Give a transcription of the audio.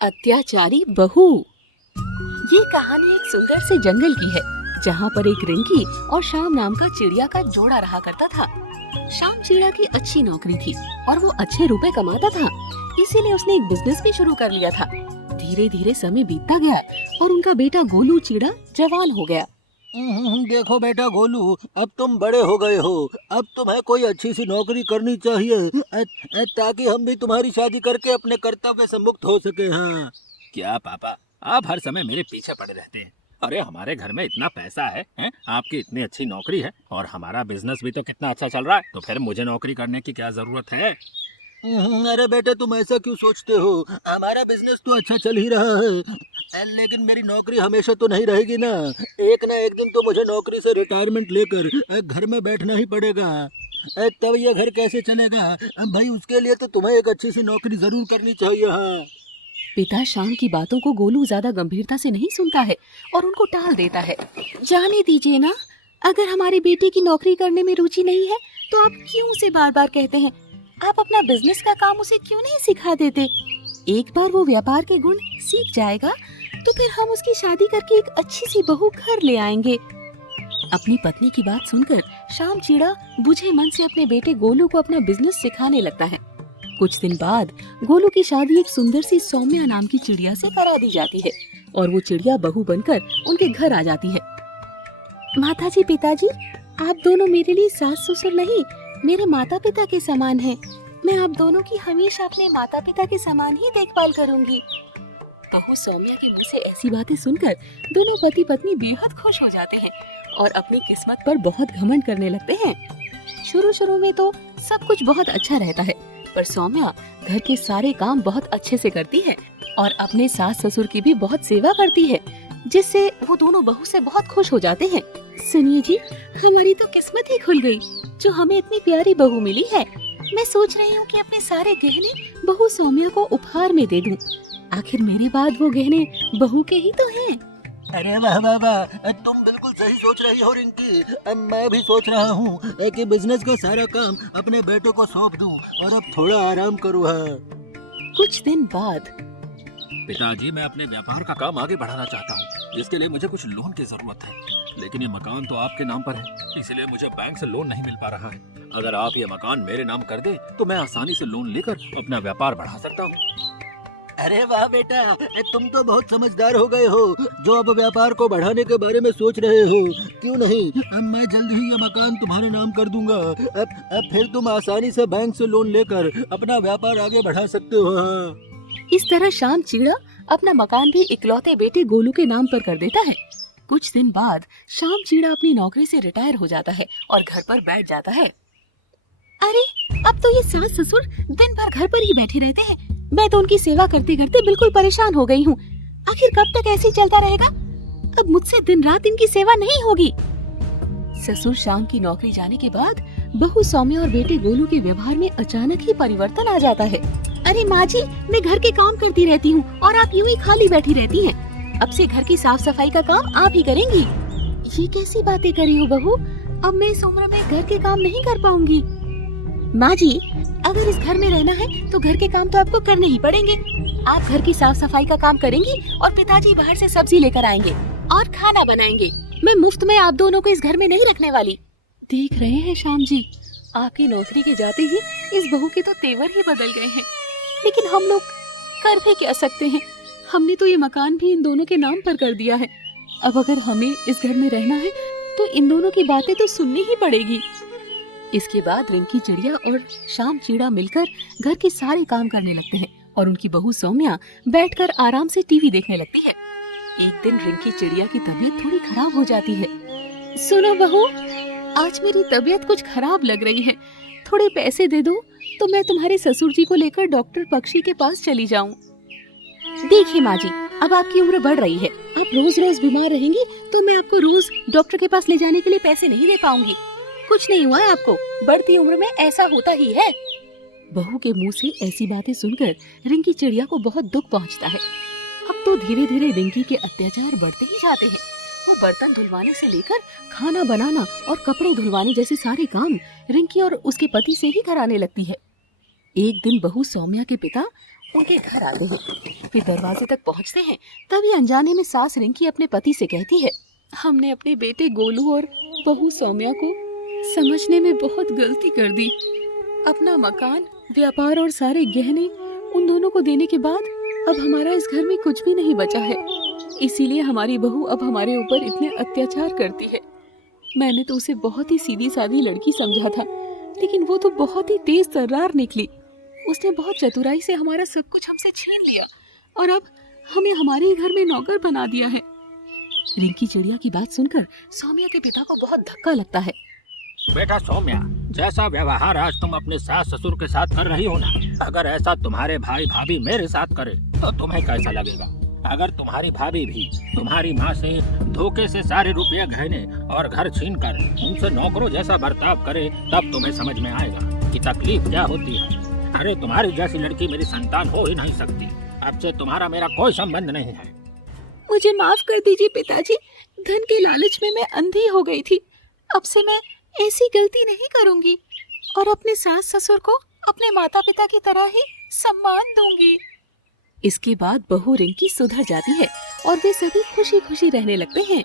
अत्याचारी बहू। ये कहानी एक सुंदर से जंगल की है जहाँ पर एक रिंकी और शाम नाम का चिड़िया का जोड़ा रहा करता था। शाम चिड़िया की अच्छी नौकरी थी और वो अच्छे रुपए कमाता था, इसीलिए उसने एक बिजनेस भी शुरू कर लिया था। धीरे धीरे समय बीतता गया और उनका बेटा गोलू चिड़ा जवान हो गया। देखो बेटा गोलू, अब तुम बड़े हो गए हो। अब तुम्हें कोई अच्छी सी नौकरी करनी चाहिए ताकि हम भी तुम्हारी शादी करके अपने कर्तव्य से मुक्त हो सके। हाँ क्या पापा, आप हर समय मेरे पीछे पड़े रहते हैं। अरे हमारे घर में इतना पैसा है, आपकी इतनी अच्छी नौकरी है और हमारा बिजनेस भी तो कितना अच्छा चल रहा है, तो फिर मुझे नौकरी करने की क्या जरूरत है। अरे बेटे तुम ऐसा क्यों सोचते हो? हमारा बिजनेस तो अच्छा चल ही रहा है, लेकिन मेरी नौकरी हमेशा तो नहीं रहेगी ना। एक दिन तो मुझे नौकरी से रिटायरमेंट लेकर घर में बैठना ही पड़ेगा। तब ये घर कैसे चलेगा? भाई उसके लिए तो तुम्हें एक अच्छी सी नौकरी जरूर करनी चाहिए। हाँ पिता शाम की बातों को गोलू ज्यादा गंभीरता से नहीं सुनता है और उनको टाल देता है। जाने दीजिए ना, अगर हमारे बेटे की नौकरी करने में रुचि नहीं है तो आप क्यों उसे बार बार कहते हैं? आप अपना बिजनेस का काम उसे क्यों नहीं सिखा देते? एक बार वो व्यापार के गुण सीख जाएगा तो फिर हम उसकी शादी करके एक अच्छी सी बहू घर ले आएंगे। अपनी पत्नी की बात सुनकर शाम चिड़ा बुझे मन से अपने बेटे गोलू को अपना बिजनेस सिखाने लगता है। कुछ दिन बाद गोलू की शादी एक सुंदर सी सौम्या नाम की चिड़िया से करा दी जाती है और वो चिड़िया बहू बनकर उनके घर आ जाती है। माताजी पिताजी, आप दोनों मेरे लिए सास ससुर नहीं, मेरे माता पिता के समान हैं। मैं आप दोनों की हमेशा अपने माता पिता के समान ही देखभाल करूंगी। बहू सौम्या के मुंह से ऐसी बातें सुनकर दोनों पति पत्नी बेहद खुश हो जाते हैं और अपनी किस्मत पर बहुत घमंड करने लगते हैं। शुरू में तो सब कुछ बहुत अच्छा रहता है, पर सौम्या घर के सारे काम बहुत अच्छे से करती है और अपने सास ससुर की भी बहुत सेवा करती है, जिससे वो दोनों बहू से बहुत खुश हो जाते हैं। सुनिए जी, हमारी तो किस्मत ही खुल गई जो हमें इतनी प्यारी बहू मिली है। मैं सोच रही हूँ कि अपने सारे गहने बहू सौम्या को उपहार में दे दूं। आखिर मेरे बाद वो गहने बहू के ही तो हैं। अरे वाह वाह वाह, तुम बिल्कुल सही सोच रही हो रिंकी। अब मैं भी सोच रहा हूँ कि बिजनेस का सारा काम अपने बेटे को सौंप दूं और अब थोड़ा आराम करूँ। हाँ कुछ दिन बाद पिताजी, मैं अपने व्यापार का काम आगे बढ़ाना चाहता हूँ, जिसके लिए मुझे कुछ लोन की जरूरत है, लेकिन ये मकान तो आपके नाम पर है, इसलिए मुझे बैंक से लोन नहीं मिल पा रहा है। अगर आप ये मकान मेरे नाम कर दे तो मैं आसानी से लोन लेकर अपना व्यापार बढ़ा सकता हूँ। अरे वाह बेटा, तुम तो बहुत समझदार हो गए हो जो अब व्यापार को बढ़ाने के बारे में सोच रहे हो। क्यों नहीं, अब मैं जल्द ही ये मकान तुम्हारे नाम कर दूंगा। अब फिर तुम आसानी से बैंक से लोन लेकर अपना व्यापार आगे बढ़ा सकते हो। हाँ इस तरह शाम चिड़ा अपना मकान भी इकलौते बेटे गोलू के नाम पर कर देता है। कुछ दिन बाद शाम चिड़ा अपनी नौकरी से रिटायर हो जाता है और घर पर बैठ जाता है। अरे अब तो ये सास ससुर दिन भर घर पर ही बैठे रहते हैं। मैं तो उनकी सेवा करते करते बिल्कुल परेशान हो गई हूँ। आखिर कब तक ऐसे ही चलता रहेगा? अब मुझसे दिन रात इनकी सेवा नहीं होगी। ससुर शाम की नौकरी जाने के बाद बहू सौम्या और बेटे गोलू के व्यवहार में अचानक ही परिवर्तन आ जाता है। अरे माँ जी, मैं घर के काम करती रहती हूँ और आप यूं ही खाली बैठी रहती हैं। अब से घर की साफ सफाई का काम आप ही करेंगी। ये कैसी बातें कर रही हो बहू? अब मैं इस उम्र में घर के काम नहीं कर पाऊंगी। माँ जी, अगर इस घर में रहना है तो घर के काम तो आपको करने ही पड़ेंगे। आप घर की साफ सफाई का काम करेंगी और पिताजी बाहर से सब्जी लेकर आएंगे और खाना बनाएंगे। मैं मुफ्त में आप दोनों को इस घर में नहीं रखने वाली। देख रहे हैं श्याम जी, आपकी नौकरी के जाते ही इस बहू के तो तेवर ही बदल गए हैं। लेकिन हम लोग कर भी क्या सकते हैं? हमने तो ये मकान भी इन दोनों के नाम पर कर दिया है। अब अगर हमें इस घर में रहना है तो इन दोनों की बातें तो सुननी ही पड़ेगी। इसके बाद रिंकी चिड़िया और शाम चिड़ा मिलकर घर के सारे काम करने लगते हैं और उनकी बहू सौम्या बैठकर आराम से टीवी देखने लगती है। एक दिन रिंकी चिड़िया की तबीयत थोड़ी खराब हो जाती है। सुनो बहू, आज मेरी तबीयत कुछ खराब लग रही है, थोड़े पैसे दे दो तो मैं तुम्हारे ससुर जी को लेकर डॉक्टर पक्षी के पास चली जाऊं। देखिए माँ जी, अब आपकी उम्र बढ़ रही है, आप रोज रोज बीमार रहेंगी तो मैं आपको रोज डॉक्टर के पास ले जाने के लिए पैसे नहीं दे पाऊंगी। कुछ नहीं हुआ है आपको, बढ़ती उम्र में ऐसा होता ही है। बहू के मुंह से ऐसी बातें सुनकर रिंकी चिड़िया को बहुत दुख पहुंचता है। अब तो धीरे धीरे रिंकी के अत्याचार बढ़ते ही जाते हैं। वो बर्तन धुलवाने से लेकर खाना बनाना और कपड़े धुलवाने जैसे सारे काम रिंकी और उसके पति से ही कराने लगती है। एक दिन बहू सौम्या के पिता उनके घर आते हैं। फिर दरवाजे तक पहुंचते हैं, तभी अनजाने में सास रिंकी अपने पति से कहती है, हमने अपने बेटे गोलू और बहू सौम्या को समझने में बहुत गलती कर दी। अपना मकान, व्यापार और सारे गहने उन दोनों को देने के बाद अब हमारा इस घर में कुछ भी नहीं बचा है। इसीलिए हमारी बहू अब हमारे ऊपर इतने अत्याचार करती है। मैंने तो उसे बहुत ही सीधी सादी लड़की समझा था, लेकिन वो तो बहुत ही तेज तर्रार निकली। उसने बहुत चतुराई से हमारा सब कुछ हमसे छीन लिया और अब हमें हमारे ही घर में नौकर बना दिया है। रिंकी चिड़िया की बात सुनकर सौम्या के पिता को बहुत धक्का लगता है। बेटा सौम्या, जैसा व्यवहार आज तुम अपने सास ससुर के साथ कर रही हो ना, अगर ऐसा तुम्हारे भाई भाभी मेरे साथ करे तो तुम्हें कैसा लगेगा? अगर तुम्हारी भाभी भी तुम्हारी माँ से धोखे से सारे रुपये गहने और घर छीन कर उनसे नौकरों जैसा बर्ताव करे, तब तुम्हें समझ में आएगा कि तकलीफ क्या होती है। अरे तुम्हारी जैसी लड़की मेरी संतान हो ही नहीं सकती। अब से तुम्हारा मेरा कोई संबंध नहीं है। मुझे माफ कर दीजिए पिताजी, धन के लालच में मैं अंधी हो गई थी। अब से मैं ऐसी गलती नहीं करूंगी और अपने सास ससुर को अपने माता पिता की तरह ही सम्मान दूंगी। इसके बाद बहू रिंकी सुधर जाती है और वे सभी खुशी खुशी रहने लगते हैं।